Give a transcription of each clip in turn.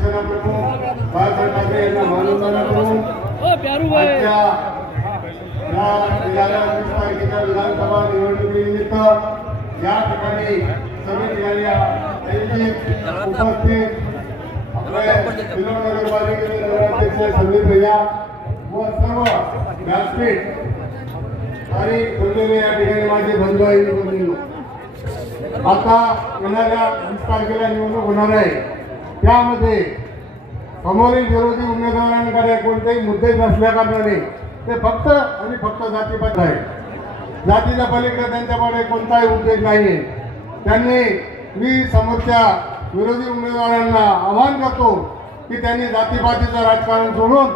शिवसेना प्रमुख बाळासाहेब ठाकरे यांना मानवंदना करून आजच्या या 20 तारखेच्या विधानसभा निवडणुकीनिमित्त या ठिकाणी समिती उपस्थित नगरपालिकेचे नगराध्यक्ष संदीप भैया व सर्व व्यासपीठ आणि बोललेले या ठिकाणी माझे बंधू आहेत. आता येणाऱ्या 20 तारखेला निवडणूक होणार आहे. त्यामध्ये समोरील विरोधी उमेदवारांकडे कोणतेही मुद्दे नसल्या कारणाने ते फक्त आणि फक्त जातीपात आहे. जातीच्या पलीकडे त्यांच्याकडे कोणताही उद्देश नाही. त्यांनी मी समोरच्या विरोधी उमेदवारांना आवाहन करतो की त्यांनी जातीपातीचं राजकारण सोडून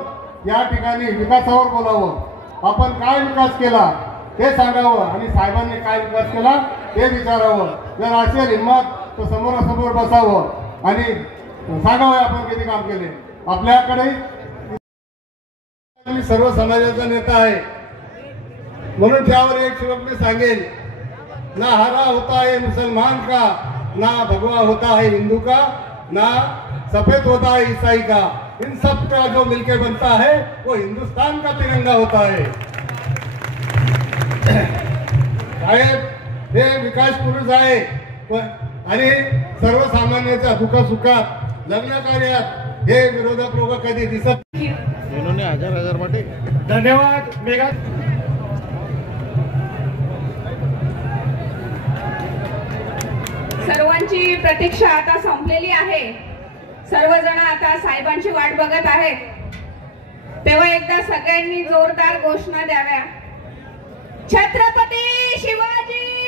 या ठिकाणी विकासावर बोलावं. आपण काय विकास केला हे सांगावं आणि साहेबांनी काय विकास केला हे विचारावं. जर असेल हिंमत तर समोरासमोर बसावं आणि सांगावं आपण किती काम केले. आपल्याकडे मी सर्व समाजाचा नेता आहे म्हणून त्यावर एक श्लोक मी सांगेन. ना हरा होता है मुसलमान का, ना भगवा होता है हिंदू का, ना सफेद होता है ईसाई का, इन सब का जो मिलकर बनता है वो हिंदुस्तान का तिरंगा होता है. साहेब हे विकास पुरुष आहे आणि सर्वसामान्यांच्या दुःखसुखात लग्न कार्यात हे विरोधक लोक कधी दिसत. हजार मध्ये धन्यवाद. मेघा सर्वांची प्रतीक्षा आता संपलेली आहे. सर्वजण आता साहेबांची वाट बघत आहेत. तेव्हा एकदा सगळ्यांनी जोरदार घोषणा द्याव्या. छत्रपती शिवाजी